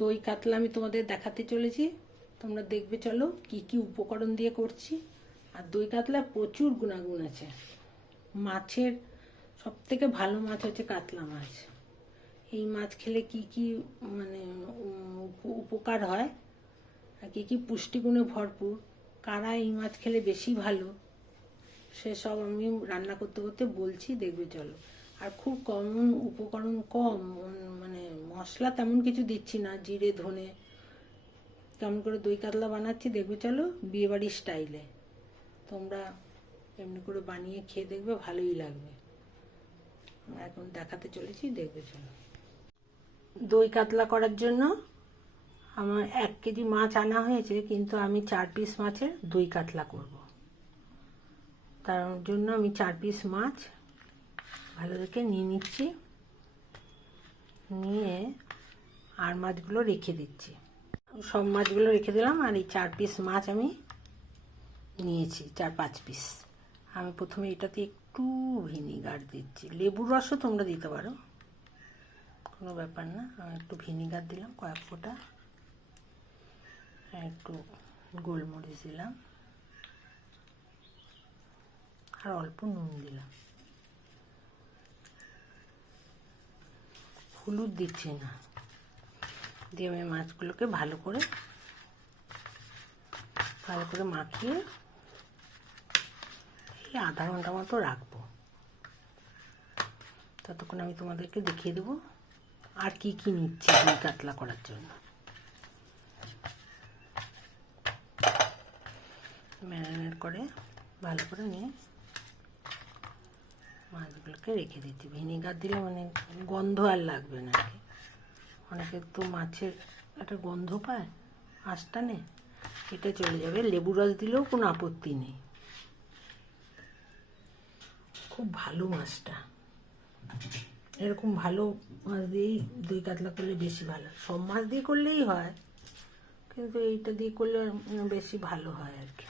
দই কাতলা আমি তোমাদের দেখাতে চলেছি, তোমরা দেখবে চলো কি কি উপকরণ দিয়ে করছি। আর দই কাতলার প্রচুর গুণাগুণ আছে। মাছের সব থেকে ভালো মাছ হচ্ছে কাতলা মাছ। এই মাছ খেলে কি কি মানে উপকার হয় আর কি কি পুষ্টিগুণে ভরপুর, কারা এই মাছ খেলে বেশি ভালো, সেসব আমি রান্না করতে করতে বলছি, দেখবে চলো। আর খুব কম উপকরণ, কম মানে মশলা তেমন কিছু দিচ্ছি না, জিরে ধনে। কেমন করে দই কাতলা বানাচ্ছি দেখবে চলো, বিয়েবাড়ির স্টাইলে। তোমরা এমনি করে বানিয়ে খেয়ে দেখবে, ভালোই লাগবে। এখন দেখাতে চলেছি, দেখবে চলো। দই কাতলা করার জন্য আমার 1 কেজি মাছ আনা হয়েছে, কিন্তু আমি 4 পিস মাছের দই কাতলা করব। তার জন্য আমি 4 পিস মাছ ভালো দেখে নিয়ে নিচ্ছি, নিয়ে আর মাছগুলো রেখে দিচ্ছি। সব মাছগুলো রেখে দিলাম। আর এই 4 পিস মাছ আমি নিয়েছি, 4-5 পিস। আমি প্রথমে এটাতে একটু ভিনিগার দিচ্ছি, লেবুর রসও তোমরা দিতে পারো, কোনো ব্যাপার না। আমি একটু ভিনিগার দিলাম, কয়েক ফোঁটা। একটু গোলমরিচ দিলাম, আর অল্প নুন দিলাম। হলুদ দিচ্ছি না। দিয়ে আমি মাছগুলোকে ভালো করে মাখিয়ে এই আধা ঘন্টা মতো রাখবো। ততক্ষণ আমি তোমাদেরকে দেখিয়ে দেবো আর কি কি নিচ্ছি দই কাতলা করার জন্য। ম্যারিনেট করে ভালো করে নিয়ে মাছগুলোকে রেখে দিচ্ছি। ভিনিগার দিলে মানে গন্ধ আর লাগবে না। অনেকে তো মাছের একটা গন্ধ পায়, আঁশটানে, এটা চলে যাবে। লেবু রস দিলেও কোনো আপত্তি নেই। খুব ভালো মাছটা, এরকম ভালো মাছ দিয়েই দই কাতলা করলে বেশি ভালো। সব মাছ দিয়ে করলেই হয়, কিন্তু এইটা দিয়ে করলে বেশি ভালো হয় আর কি।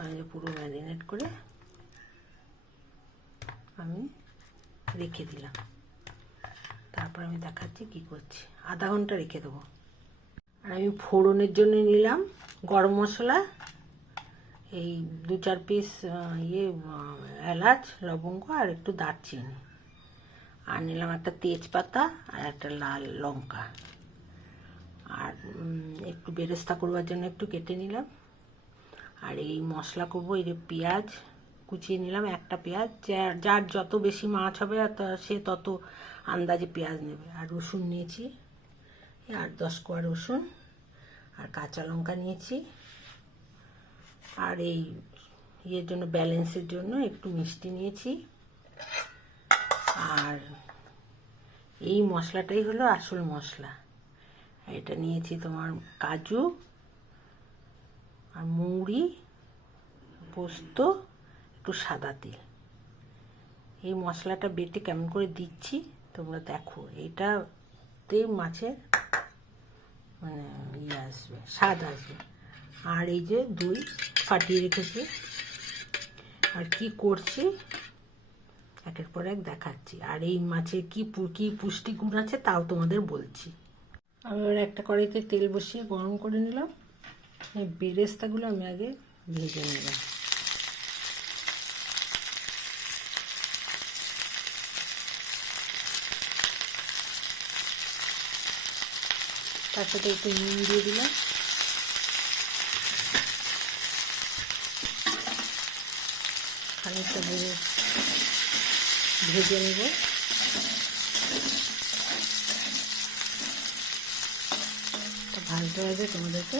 আমি পুরো ম্যারিনেট করে আমি রেখে দিলাম। তারপর আমি দেখাচ্ছি কি করছি। আধা ঘন্টা রেখে দেবো। আর আমি ফোড়নের জন্য নিলাম গরম মশলা, এই 2-4 পিস এলাচ, লবঙ্গ, আর একটু দারচিনি। আর নিলাম একটা তেজপাতা আর একটা লাল লঙ্কা। আর একটু বেরেস্তা করবার জন্য একটু কেটে নিলাম। আর এই মশলা করবো, এই যে পেঁয়াজ কুচিয়ে নিলাম, একটা পেঁয়াজ। যার যত বেশি মাছ হবে সে তত আন্দাজে পেঁয়াজ নেবে। আর রসুন নিয়েছি 8-10 কোয়া রসুন, আর কাঁচা লঙ্কা নিয়েছি। আর এই ইয়ের জন্য, ব্যালেন্সের জন্য একটু মিষ্টি নিয়েছি। আর এই মশলাটাই হলো আসল মশলা। এটা নিয়েছি তোমার কাজু আর মৌরি, পোস্ত, একটু সাদা তেল। এই মশলাটা বেটে কেমন করে দিচ্ছি তোমরা দেখো, এইটাতে মাছের মানে ইয়ে আসবে, স্বাদ আসবে। আর এই যে দই ফাটিয়ে রেখেছি। আর কি করছি একের পর এক দেখাচ্ছি। আর এই মাছের কি কি পুষ্টিগুণ আছে তাও তোমাদের বলছি। আমি এবার একটা কড়াইতে তেল বসিয়ে গরম করে নিলাম। এই বেরেস্তাগুলো আমি আগে ভেজে নিলাম। তার সাথে একটু নুন দিয়ে দিলাম। খানিকটা ভেজে নেব। ভাজতে ভাজতে তোমাদেরকে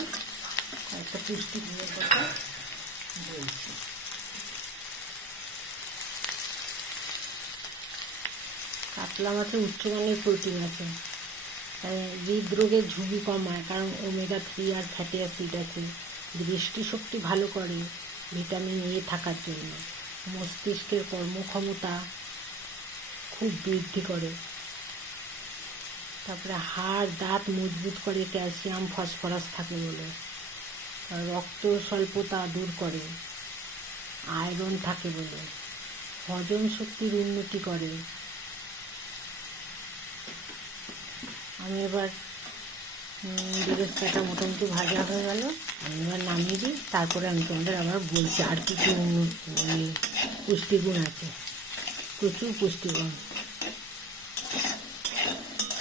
একটা পুষ্টি গুণের কথা বলছি। কাতলা মাছে উচ্চমানের প্রোটিন আছে, হৃদরোগের ঝুঁকি কমায়, কারণ ওমেগা 3 আর ফ্যাটি অ্যাসিড আছে। দৃষ্টিশক্তি ভালো করে ভিটামিন এ থাকার জন্য। মস্তিষ্কের কর্মক্ষমতা খুব বৃদ্ধি করে। তারপরে হাড় দাঁত মজবুত করে, ক্যালসিয়াম ফসফরাস থাকে বলে। রক্ত স্বল্পতা দূর করে, আয়রন থাকে বলে। হজম শক্তির উন্নতি করে। আমি এবার বেরেস্তাটা মোটামুটি ভাজা হয়ে গেল, আমি এবার নামিয়ে দিই। তারপরে আমি তোমাদের আবার বলছি আর কি কি পুষ্টিগুণ আছে, প্রচুর পুষ্টিগুণ।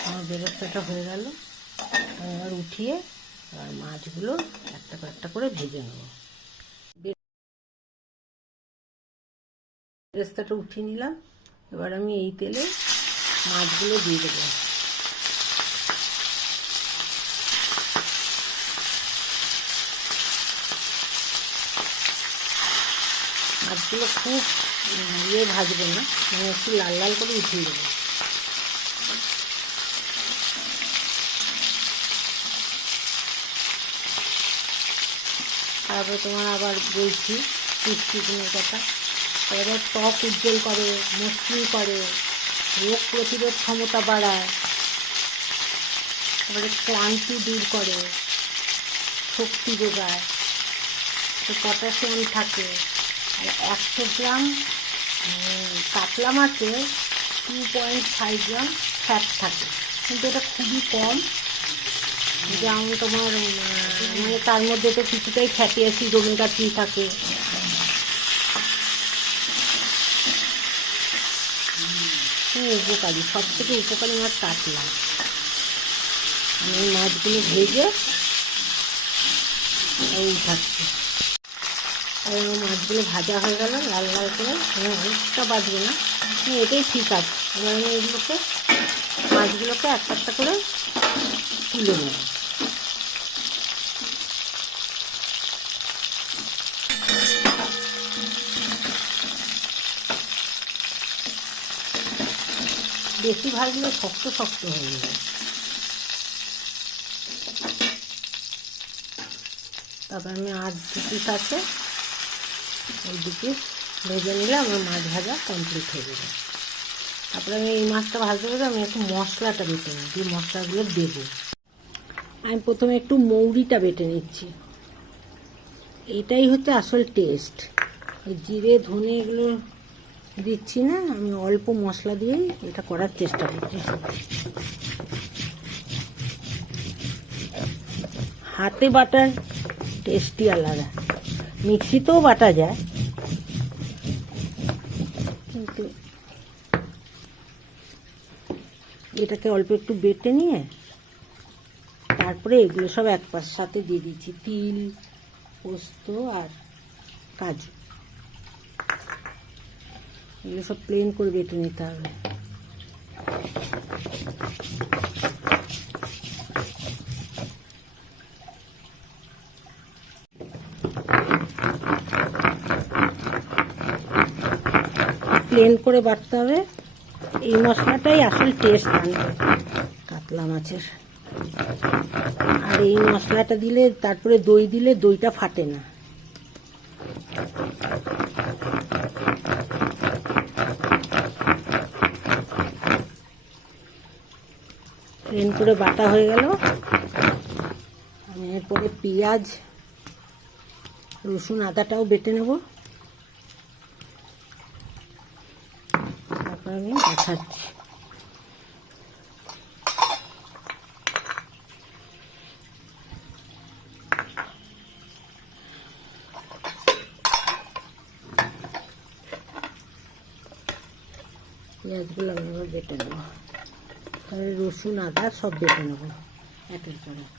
আমার বেরেস্তাটা হয়ে গেল, আমি এবার উঠিয়ে আর মাছগুলো একটা একটা করে ভেজে নেব। বেরেস্তাটা উঠিয়ে নিলাম, এবার আমি এই তেলে মাছগুলো দিয়ে দেবো। মাছগুলো খুব ভাজবো না, মানে একটু লাল লাল করে উঠিয়ে দেবো। তারপরে তোমার আবার বলছি পুষ্টিগুণের কথা। তারপরে ত্বক উজ্জ্বল করে, মসৃণ করে, রোগ প্রতিরোধ ক্ষমতা বাড়ায়, তারপরে ক্লান্তি দূর করে, শক্তি যোগায়, পটাশিয়াম থাকে। আর 100 গ্রাম কাতলা মাছে 2.5 গ্রাম ফ্যাট থাকে, কিন্তু এটা খুবই কম। যেমন তোমার মানে তার মধ্যে তো কিছুটাই ফ্যাটি অ্যাসিড ওমেগা 3 থাকে। উপকারী, সব থেকে উপকারী মাছ কাতলা। আমি এই মাছগুলো ভেজে উঠাচ্ছি। আর আমার মাছগুলো ভাজা হয়ে গেল লাল লাল করে, অনেকটা বাজবে না, এটাই ঠিক আছে। এবার আমি এগুলোকে মাছগুলোকে একটা একটা করে তুলে নেব। বেশি ভাজলে শক্ত শক্ত হয়ে যাবে। তারপর আমি আর 2 পিস আছে, ওই 2 পিস ভেজে নিলে আমার মাছ ভাজা কমপ্লিট হয়ে যাবে। তারপরে আমি এই মাছটা ভাজতে ভাজতে আমি একটু মশলাটা বেটে নিই, যে মশলাগুলো দেবো। আমি প্রথমে একটু মৌরিটা বেটে নিচ্ছি, এটাই হচ্ছে আসল টেস্ট। জিরে ধনে এগুলো দিচ্ছি না, আমি অল্প মশলা দিয়েই এটা করার চেষ্টা করছি। হাতে বাটার টেস্টই আলাদা, মিক্সিতেও বাটা যায়, কিন্তু এটাকে অল্প একটু বেটে নিয়ে তারপরে এগুলো সব একপাশ সাথে দিয়ে দিচ্ছি, তিল, পোস্ত আর কাজু। এগুলো সব প্লেন করে বেটে নিতে হবে। প্লেন করে বাটতে হবে, এই মশলাটাই আসল টেস্ট আনবে কাতলা মাছের। আর এই মশলাটা দিলে তারপরে দই দিলে দইটা ফাটে না। প্লেন করে বাটা হয়ে গেল, আমি এরপরে পেঁয়াজ, রসুন, আদাটাও বেটে নেব। তারপর আমি দেখাচ্ছি। পেঁয়াজগুলো আমি এবার বেটে নেব, তাহলে রসুন আদা সব বেটে নেব একের পর এক।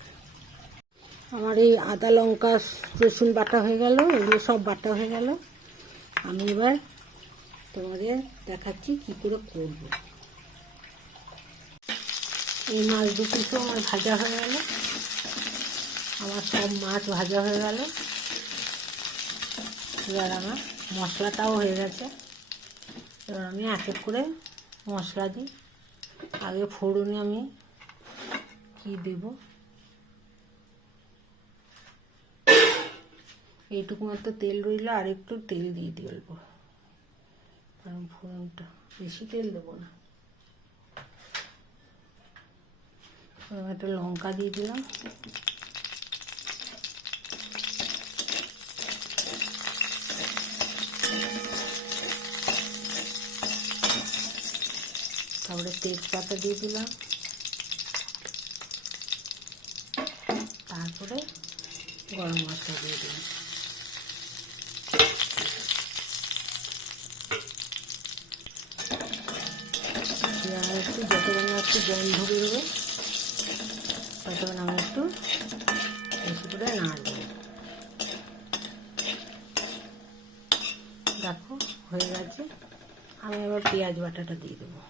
আমার এই আদা লঙ্কা রসুন বাটা হয়ে গেল, এগুলো সব বাটা হয়ে গেল। আমি এবার তোমাদের দেখাচ্ছি কি করে করব। এই মাছ 2 পিসও আমার ভাজা হয়ে গেল, আমার সব মাছ ভাজা হয়ে গেল। এবার আমার মশলাটাও হয়ে গেছে। এবার আমি এক এক করে মশলা দিই। আগে ফোড়নে আমি কি দেব, এইটুকু মাত্র তেল রইল, আর একটু তেল দিয়ে দিই অল্প, কারণ ফোড়নটা বেশি তেল দেবো না। একটা লঙ্কা দিয়ে দিলাম, তারপরে তেজপাতা দিয়ে দিলাম, তারপরে গরম মশলা দিয়ে দিন। একটু যতক্ষণ না একটু গন্ধ বেরোবে ততক্ষণ আমি একটু বেশি করে নাড়ব। দেখো হয়ে গেছে। আমি এবার পেঁয়াজ বাটাটা দিয়ে দেবো।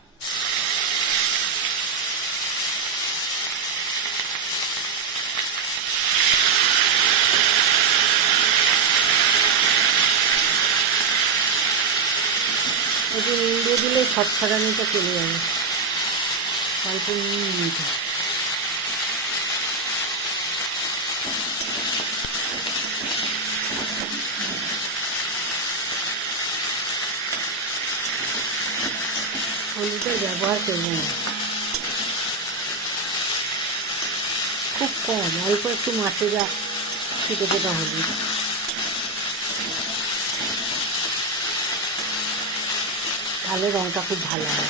একটু নুন দিয়ে দিলে সব ছাড়ানিটা চলে যাবে। অল্প নুন দিয়ে দিই। হলুদের ব্যবহার করব না, খুব কম, অল্প একটু মাছে যা ছিটে ফোটা হলুদ। তাহলে রঙটা খুব ভালো হয়।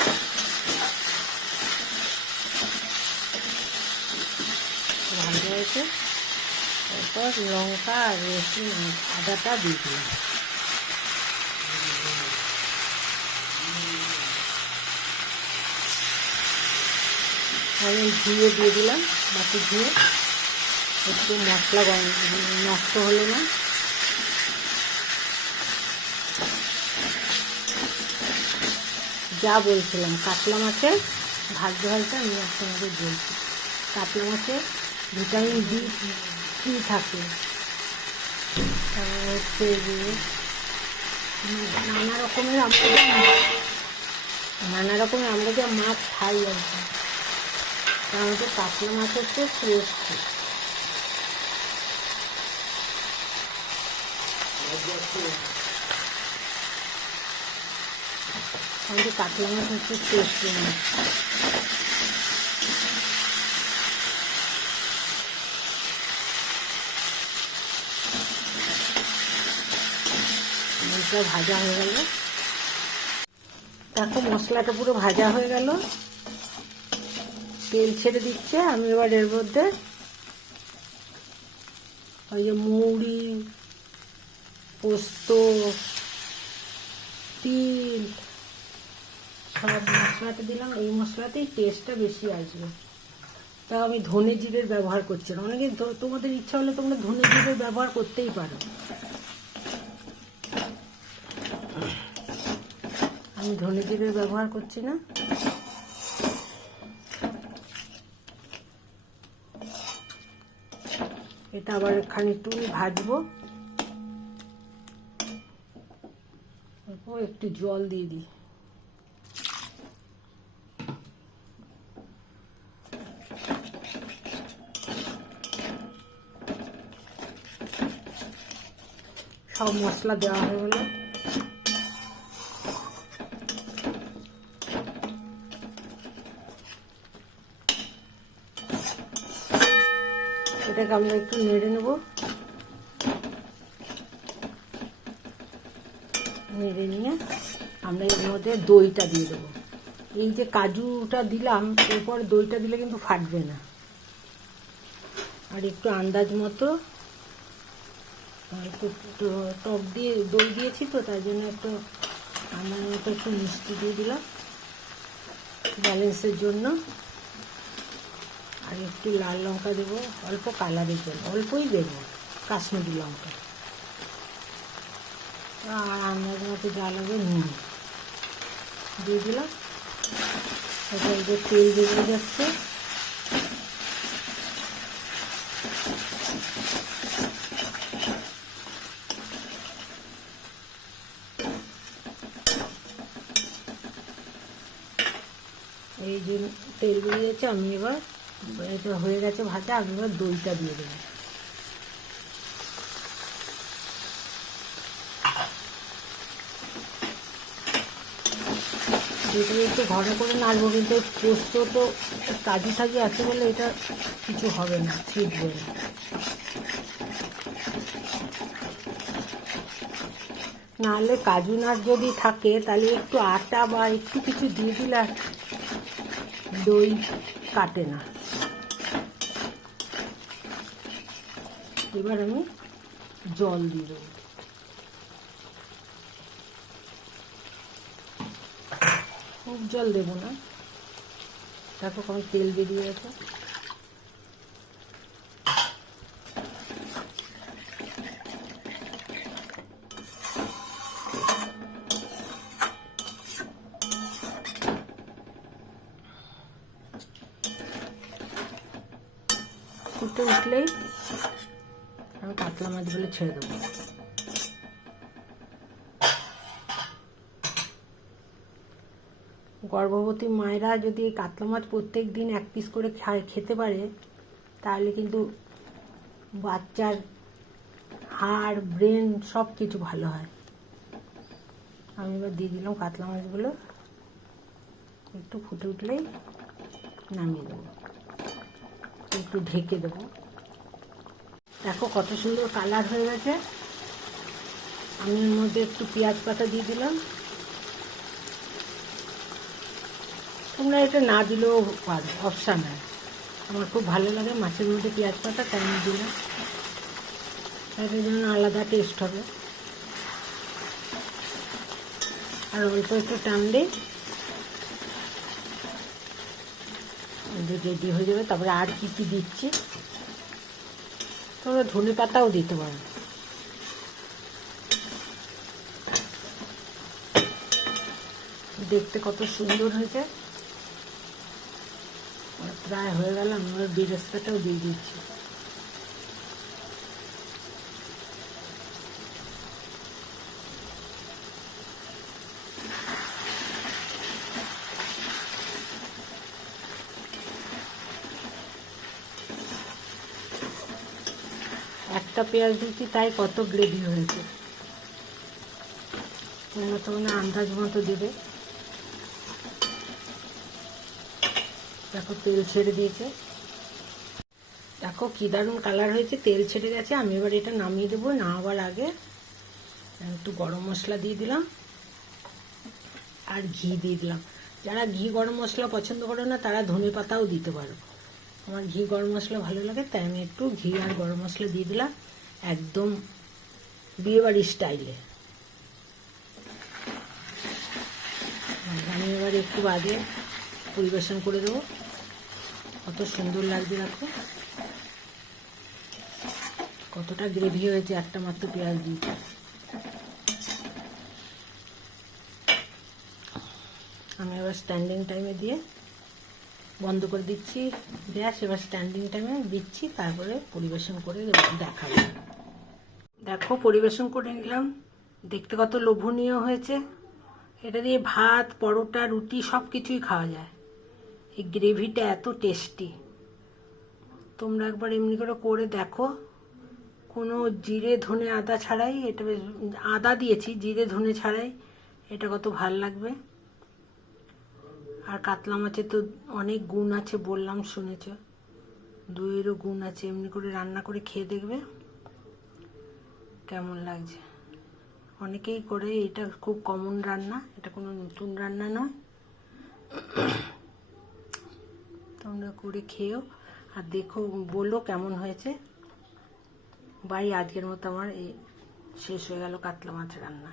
ভালো হয়েছে। তারপর লঙ্কা আর রসুন আদাটা দিয়ে দিলাম। আমি ধুয়ে দিয়ে দিলাম, বাটি ধুয়ে। একটু মশলা নষ্ট হলো না। যা বলছিলাম কাতলা মাছের ভাজতে ভাজতে আমি আপনাদের বলছি, কাতলা মাছে ভিটামিন ডি থাকে। তারপর হচ্ছে যে নানা রকমের আমরা যা মাছ খাই আর কি, তার মধ্যে কাতলা মাছ হচ্ছে শ্রেষ্ঠ। আমাদের কাতলা মাছ হচ্ছে শ্রেষ্ঠ মাছ। এটা ভাজা হয়ে গেল। দেখো মশলাটা পুরো ভাজা হয়ে গেল, তেল ছেড়ে দিচ্ছে। আমি এবার এর মধ্যে ওই যে মৌরি, পোস্ত, তিল সব মশলাটা দিলাম। এই মশলাতেই টেস্টটা বেশি আসবে। তা আমি ধনে জিরের ব্যবহার করছি না। অনেকে তোমাদের ইচ্ছা হলে তোমরা ধনে জিরের ব্যবহার করতেই পারো। আমি ধনে জিরের ব্যবহার করছি না। এটা আবার খানিকটু ভাজবো। একটু জল দিয়ে দিই। সব মশলা দেওয়া হয়ে গেল। এটাকে আমরা একটু নেড়ে নেব। নেড়ে নিয়ে আমরা এর মধ্যে দইটা দিয়ে দেবো। এই যে কাজুটা দিলাম, এরপর দইটা দিলে কিন্তু ফাটবে না। আর একটু আন্দাজ মতো একটু টক দিয়ে দই দিয়েছি তো, তাই জন্য একটু আন্দাজ মতো একটু মিষ্টি দিয়ে দিলাম ব্যালেন্সের জন্য। আর একটু লাল লঙ্কা দেবো, অল্প কালারের জন্য, অল্পই দেবো কাশ্মীরি লঙ্কা। আর আন্দাজ মতো যা লাগবে নুন দিয়ে দিলাম। এটা যে তেল বেরিয়ে যাচ্ছে। এই যে তেল বেরিয়ে যাচ্ছে, আমি এবার এটা হয়ে গেছে ভাজা। আমি এবার দইটা দিয়ে দেবো। এটা একটু ঘন করে নাড়বো, কিন্তু পোস্ত তো কাজু টাজু আছে বলে এটা কিছু হবে না, ছিটবে না। নাহলে কাজু নাট যদি থাকে তাহলে একটু আটা বা একটু কিছু দিয়ে দিলে দই কাটে না। এবার আমি জল দিয়ে দেবো। খুব জল দেবো না, দেখো কেমন তেল বেরিয়ে গেছে। ফুটে উঠলেই আমি কাতলা মাছগুলো ছেড়ে দেবো। গর্ভবতী মায়েরা যদি কাতলা মাছ প্রত্যেক দিন 1 পিস করে খেতে পারে, তাহলে কিন্তু বাচ্চার হাড়, ব্রেন সব কিছু ভালো হয়। আমি এবার দিয়ে দিলাম কাতলা মাছগুলো, একটু ফুটে উঠলেই নামিয়ে দেবো, একটু ঢেকে দেবো। দেখো কত সুন্দর কালার হয়ে গেছে। আমি এর মধ্যে একটু পেঁয়াজ পাতা দিয়ে দিলাম। তোমরা এটা না দিলেও পারো, অপশানাল। আমার খুব ভালো লাগে মাছের মধ্যে পেঁয়াজ পাতা, তাই আমি দিলাম। তাতে যেন আলাদা টেস্ট হবে। আর অল্প একটু টানলে রেডি হয়ে যাবে। তারপরে আর কি কি দিচ্ছি, তোমরা ধনে পাতাও দিতে পারো। দেখতে কত সুন্দর হয়েছে। প্রায় হয়ে গেল, আমি বেরেস্তাটাও দিয়ে দিচ্ছি। একটা পেঁয়াজ দিচ্ছি, তাই কত গ্রেভি হয়েছে। তোমরা তো আন্দাজ মতো দেবে। দেখো তেল ছেড়ে দিয়েছে, দেখো কি দারুণ কালার হয়েছে, তেল ছেড়ে গেছে। আমি এবার এটা নামিয়ে দেবো। নামাবার আগে একটু গরম মশলা দিয়ে দিলাম আর ঘি দিয়ে দিলাম। যারা ঘি গরম মশলা পছন্দ করে না, তারা ধনে পাতাও দিতে পারো। আমার ঘি গরম মশলা ভালো লাগে, তাই আমি একটু ঘি আর গরম মশলা দিয়ে দিলাম, একদম বিয়েবাড়ির স্টাইলে। আমি এবার একটু বাদে পরিবেশন করে দেবো। কত সুন্দর লাগছে, দেখো কতটা গ্রেভি হয়েছে একটা মাত্র পেঁয়াজ দিয়ে। আমি এবার স্ট্যান্ডিং টাইমে দিয়ে বন্ধ করে দিচ্ছি গ্যাস। এবার স্ট্যান্ডিং টাইমে দিচ্ছি, তারপরে পরিবেশন করে দেখাবো। দেখো পরিবেশন করে নিলাম, দেখতে কত লোভনীয় হয়েছে। এটা দিয়ে ভাত, পরোটা, রুটি সব কিছুই খাওয়া যায়। এই গ্রেভিটা এত টেস্টি, তোমরা একবার এমনি করে দেখো। কোনো জিরে ধনে আদা ছাড়াই, এটা আদা দিয়েছি, জিরে ধনে ছাড়াই। এটা কত ভাল লাগবে। আর কাতলা মাছে তো অনেক গুণ আছে, বললাম, শুনেছ, দইয়েরও গুণ আছে। এমনি করে রান্না করে খেয়ে দেখবে কেমন লাগছে। অনেকেই করে, এটা খুব কমন রান্না, এটা কোনো নতুন রান্না নয়। তোমরা করে খেয়েও আর দেখো, বলো কেমন হয়েছে। বাই, আজকের মতো আমার এই শেষ হয়ে গেল কাতলা মাছ রান্না।